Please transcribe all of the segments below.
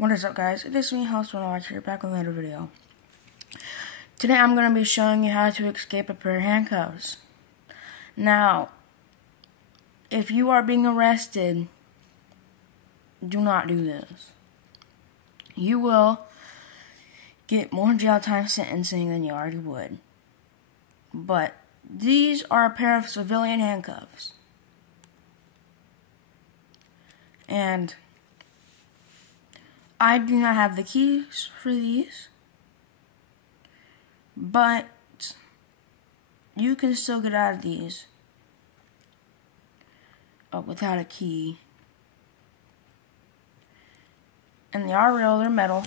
What is up, guys? It is me, House Watch here, back with another video. Today I'm going to be showing you how to escape a pair of handcuffs. Now, if you are being arrested, do not do this. You will get more jail time sentencing than you already would. But these are a pair of civilian handcuffs. And I do not have the keys for these, but you can still get out of these without a key. And they are real, they're metal.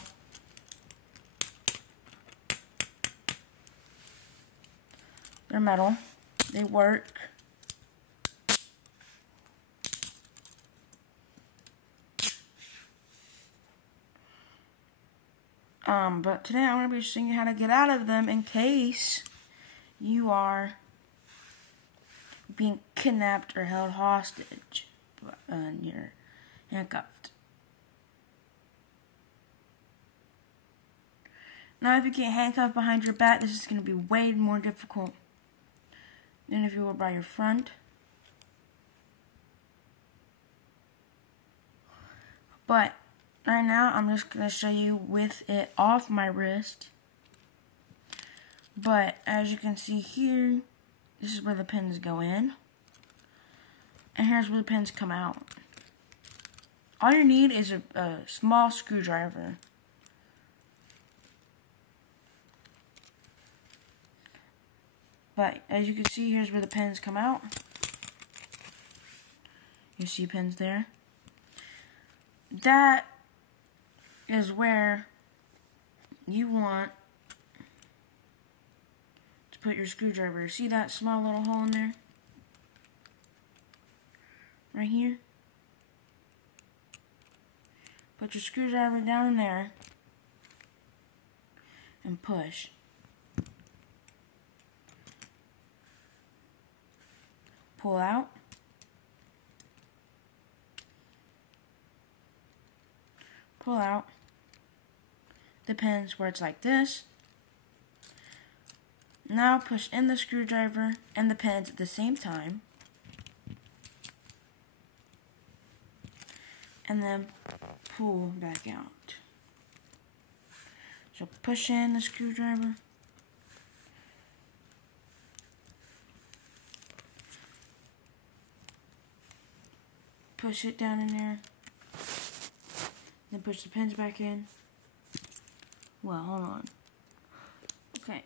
They're metal. They work. But today I'm going to be showing you how to get out of them in case you are being kidnapped or held hostage and you're handcuffed. Now, if you get handcuffed behind your back, this is going to be way more difficult than if you were by your front. But right now, I'm just going to show you with it off my wrist. But as you can see here, this is where the pins go in. And here's where the pins come out. All you need is a small screwdriver. But as you can see, here's where the pins come out. You see pins there. That is where you want to put your screwdriver. See that small little hole in there? Right here? Put your screwdriver down in there and push. Pull out. Pull out the pins where it's like this. Now push in the screwdriver and the pins at the same time. And then pull back out. So push in the screwdriver. Push it down in there. Then push the pins back in. Well, hold on. Okay.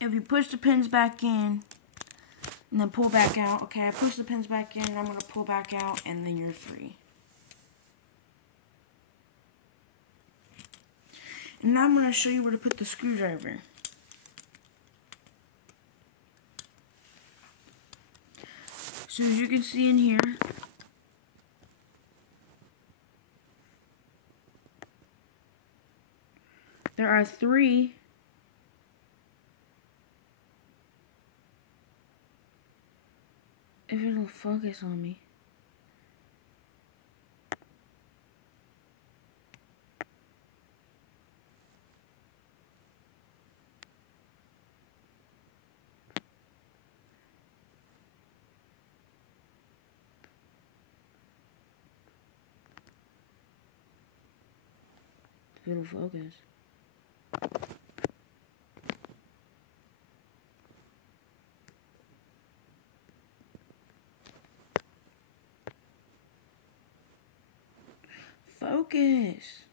If you push the pins back in, and then pull back out. Okay, I push the pins back in, and I'm going to pull back out, and then you're free. And now I'm going to show you where to put the screwdriver. So as you can see in here, there are 3 if it'll focus on me. If it'll focus. Focus.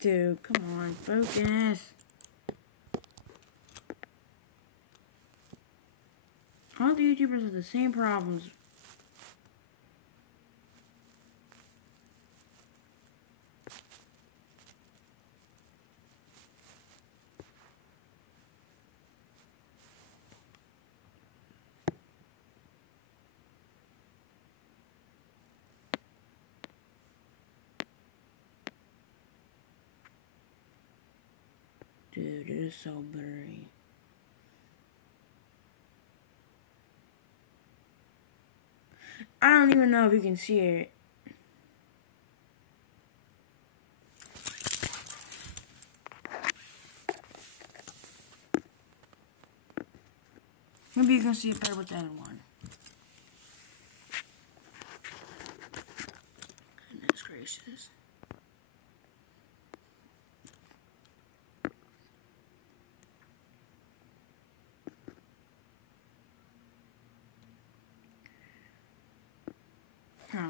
Dude, come on, focus. All the YouTubers have the same problems. Dude, it is so blurry. I don't even know if you can see it. Maybe you can see it better with the other one. Goodness gracious.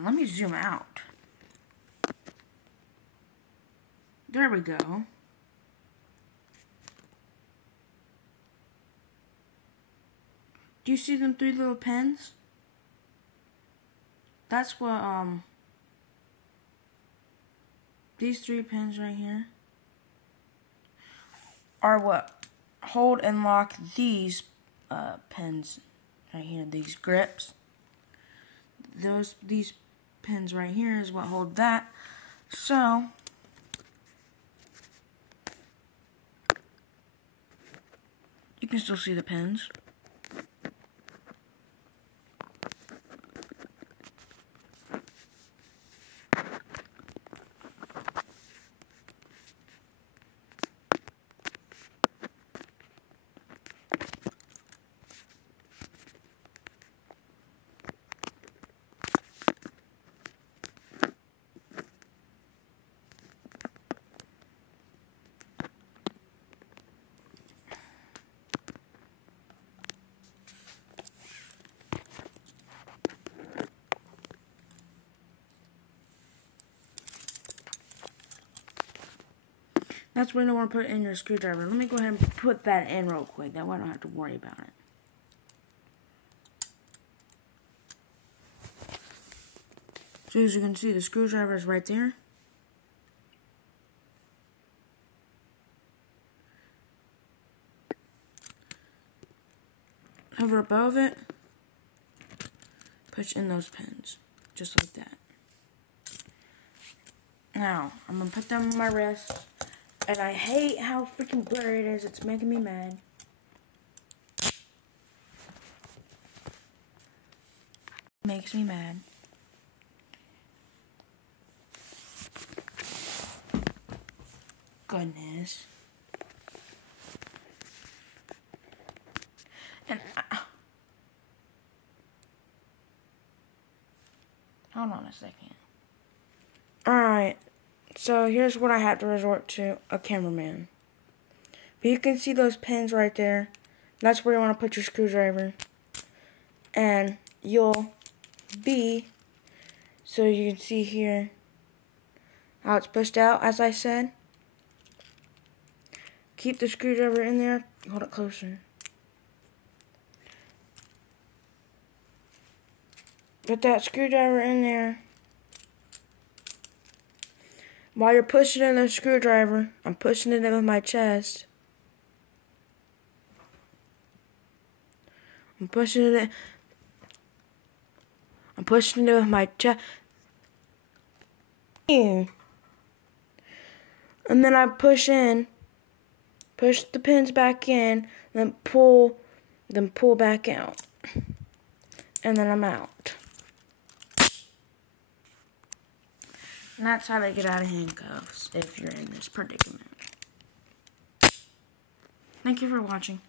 Let me zoom out. There we go. Do you see them 3 little pins? That's what, these 3 pins right here are what hold and lock these pins right here, these grips. These pins right here is what hold that. So you can still see the pins. That's where you want to put in your screwdriver. Let me go ahead and put that in real quick. That way I don't have to worry about it. So as you can see, the screwdriver is right there. Hover above it. Push in those pins. Just like that. Now, I'm going to put them on my wrist. And I hate how freaking blurry it is. It's making me mad. Makes me mad. Goodness. And hold on a second. Alright. So here's what I have to resort to, a cameraman. But you can see those pins right there. That's where you want to put your screwdriver. And you'll be, so you can see here how it's pushed out, as I said. Keep the screwdriver in there. Hold it closer. Put that screwdriver in there. While you're pushing in the screwdriver, I'm pushing it in with my chest. I'm pushing it in with my chest. And then I push the pins back in, then pull back out. And then I'm out. And that's how to get out of handcuffs if you're in this predicament. Thank you for watching.